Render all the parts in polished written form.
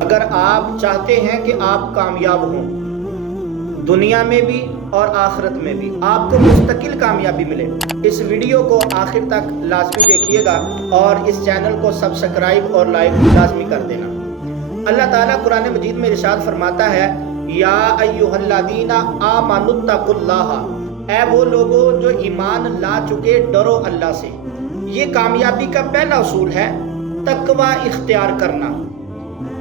اگر آپ چاہتے ہیں کہ آپ کامیاب ہوں دنیا میں بھی اور آخرت میں بھی، آپ کو مستقل کامیابی ملے، اس ویڈیو کو آخر تک لازمی دیکھیے گا اور اس چینل کو سبسکرائب اور لائک لازمی کر دینا۔ اللہ تعالیٰ قرآن مجید میں ارشاد فرماتا ہے، یا ایھا الذین آمنوا اتقوا اللہ، اے وہ لوگوں جو ایمان لا چکے، ڈرو اللہ سے۔ یہ کامیابی کا پہلا اصول ہے تقوی اختیار کرنا۔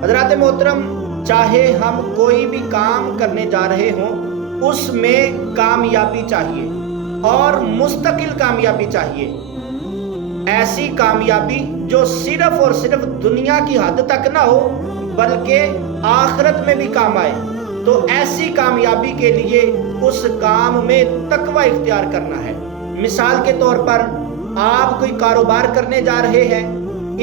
حضرات محترم، چاہے ہم کوئی بھی کام کرنے جا رہے ہوں، اس میں کامیابی چاہیے اور مستقل کامیابی چاہیے، ایسی کامیابی جو صرف اور صرف دنیا کی حد تک نہ ہو بلکہ آخرت میں بھی کام آئے۔ تو ایسی کامیابی کے لیے اس کام میں تقوی اختیار کرنا ہے۔ مثال کے طور پر آپ کوئی کاروبار کرنے جا رہے ہیں،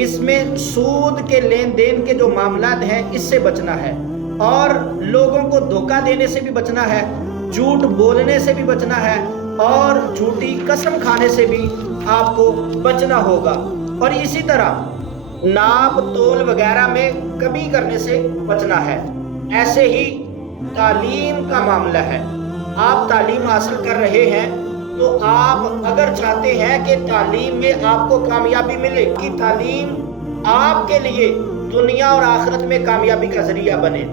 اس میں سود کے لین دین کے جو معاملات ہیں اس سے بچنا ہے، اور لوگوں کو دھوکہ دینے سے بھی بچنا ہے، جھوٹ بولنے سے بھی بچنا ہے، اور جھوٹی قسم کھانے سے بھی آپ کو بچنا ہوگا، اور اسی طرح ناپ تول وغیرہ میں کمی کرنے سے بچنا ہے۔ ایسے ہی تعلیم کا معاملہ ہے، آپ تعلیم حاصل کر رہے ہیں تو آپ اگر چاہتے ہیں کہ تعلیم میں آپ کو کامیابی ملے، کہ تعلیم آپ کے لیے دنیا اور آخرت میں کامیابی کا ذریعہ بنے،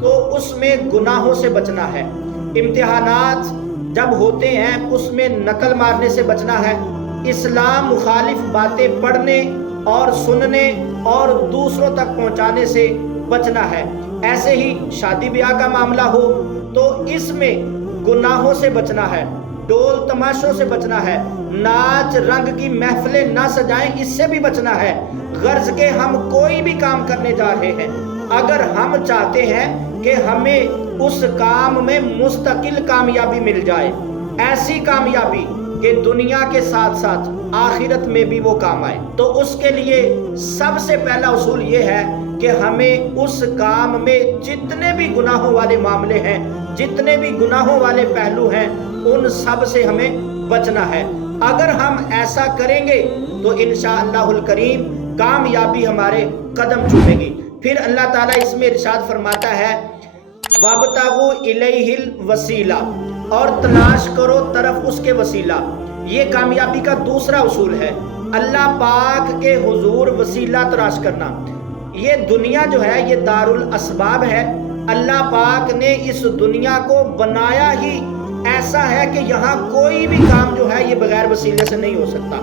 تو اس میں گناہوں سے بچنا ہے۔ امتحانات جب ہوتے ہیں اس میں نقل مارنے سے بچنا ہے، اسلام مخالف باتیں پڑھنے اور سننے اور دوسروں تک پہنچانے سے بچنا ہے۔ ایسے ہی شادی بیاہ کا معاملہ ہو تو اس میں گناہوں سے بچنا ہے، ڈول تماشوں سے بچنا ہے، ناچ رنگ کی محفلیں نہ سجائیں، اس سے بھی بچنا ہے۔ غرض کہ ہم کوئی بھی کام کرنے جا رہے ہیں، اگر ہم چاہتے ہیں کہ ہمیں اس کام میں مستقل کامیابی مل جائے، ایسی کامیابی کہ دنیا کے ساتھ ساتھ آخرت میں بھی وہ کام آئے، تو اس کے لیے سب سے پہلا اصول یہ ہے کہ ہمیں اس کام میں جتنے بھی گناہوں والے معاملے ہیں، جتنے بھی گناہوں والے پہلو ہیں، ان سب سے ہمیں بچنا ہے۔ اگر ہم ایسا کریں گے تو انشاءاللہ الکریم کامیابی ہمارے قدم چومے گی۔ پھر اللہ تعالیٰ اس میں ارشاد فرماتا ہے، وَابْتَغُوا إِلَيْهِ الْوَسِيلَةَ، اور تلاش کرو طرف اس کے وسیلہ۔ یہ کامیابی کا دوسرا اصول ہے، اللہ پاک کے حضور وسیلہ تلاش کرنا۔ یہ دنیا جو ہے یہ دار الاسباب ہے، اللہ پاک نے اس دنیا کو بنایا ہی ایسا ہے کہ یہاں کوئی بھی کام جو ہے یہ بغیر وسیلے سے نہیں ہو سکتا۔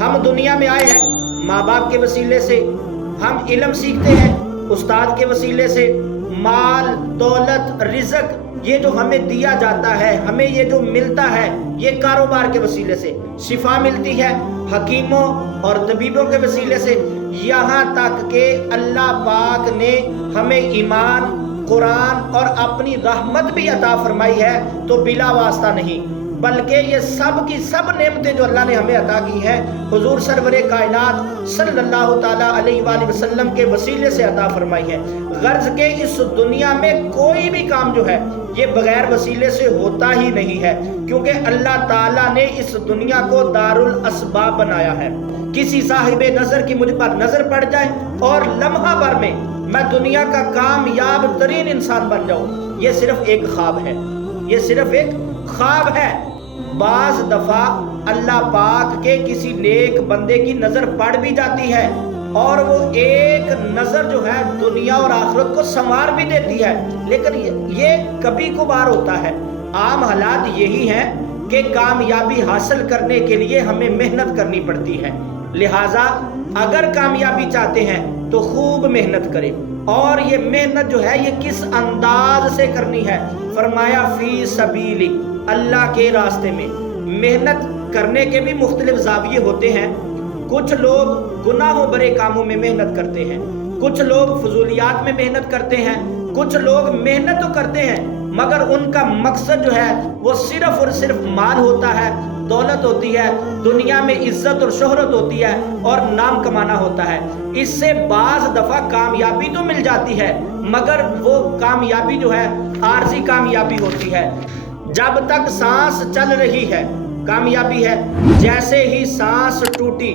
ہم دنیا میں آئے ہیں ماں باپ کے وسیلے سے، ہم علم سیکھتے ہیں استاد کے وسیلے سے، مال دولت رزق یہ جو ہمیں دیا جاتا ہے، ہمیں یہ جو ملتا ہے یہ کاروبار کے وسیلے سے، شفا ملتی ہے حکیموں اور طبیبوں کے وسیلے سے، یہاں تک کہ اللہ پاک نے ہمیں ایمان، قرآن اور اپنی رحمت بھی عطا فرمائی ہے، تو بلا واسطہ نہیں بلکہ یہ سب کی سب نعمتیں جو اللہ نے ہمیں عطا کی ہیں حضور سرور کائنات صلی اللہ تعالیٰ علیہ وآلہ وسلم کے وسیلے سے عطا فرمائی ہے۔ غرض کہ اس دنیا میں کوئی بھی کام جو ہے یہ بغیر وسیلے سے ہوتا ہی نہیں ہے، کیونکہ اللہ تعالیٰ نے اس دنیا کو دار الاسباب بنایا ہے۔ کسی صاحب نظر کی مجھ پر نظر پڑ جائے اور لمحہ بھر میں میں دنیا کا کامیاب ترین انسان بن جاؤں، یہ صرف ایک خواب ہے، یہ صرف ایک خواب ہے۔ بعض دفعہ اللہ پاک کے کسی نیک بندے کی نظر پڑ بھی جاتی ہے اور وہ ایک نظر جو ہے دنیا اور آخرت کو سنوار بھی دیتی ہے، لیکن یہ کبھی کبھار ہوتا ہے۔ عام حالات یہی ہیں کہ کامیابی حاصل کرنے کے لیے ہمیں محنت کرنی پڑتی ہے، لہٰذا اگر کامیابی چاہتے ہیں تو خوب محنت کریں، اور یہ محنت جو ہے یہ کس انداز سے کرنی ہے؟ فرمایا فی سبیل، اللہ کے راستے میں۔ محنت کرنے کے بھی مختلف زاویے ہوتے ہیں، کچھ لوگ گناہوں بھرے کاموں میں محنت کرتے ہیں، کچھ لوگ فضولیات میں محنت کرتے ہیں، کچھ لوگ محنت تو کرتے ہیں مگر ان کا مقصد جو ہے وہ صرف اور صرف مال ہوتا ہے، دولت ہوتی ہے، دنیا میں عزت اور شہرت ہوتی ہے اور نام کمانا ہوتا ہے۔ اس سے بعض دفعہ کامیابی تو مل جاتی ہے مگر وہ کامیابی جو ہے عارضی کامیابی ہوتی ہے۔ جب تک سانس چل رہی ہے کامیابی ہے، جیسے ہی سانس ٹوٹی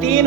3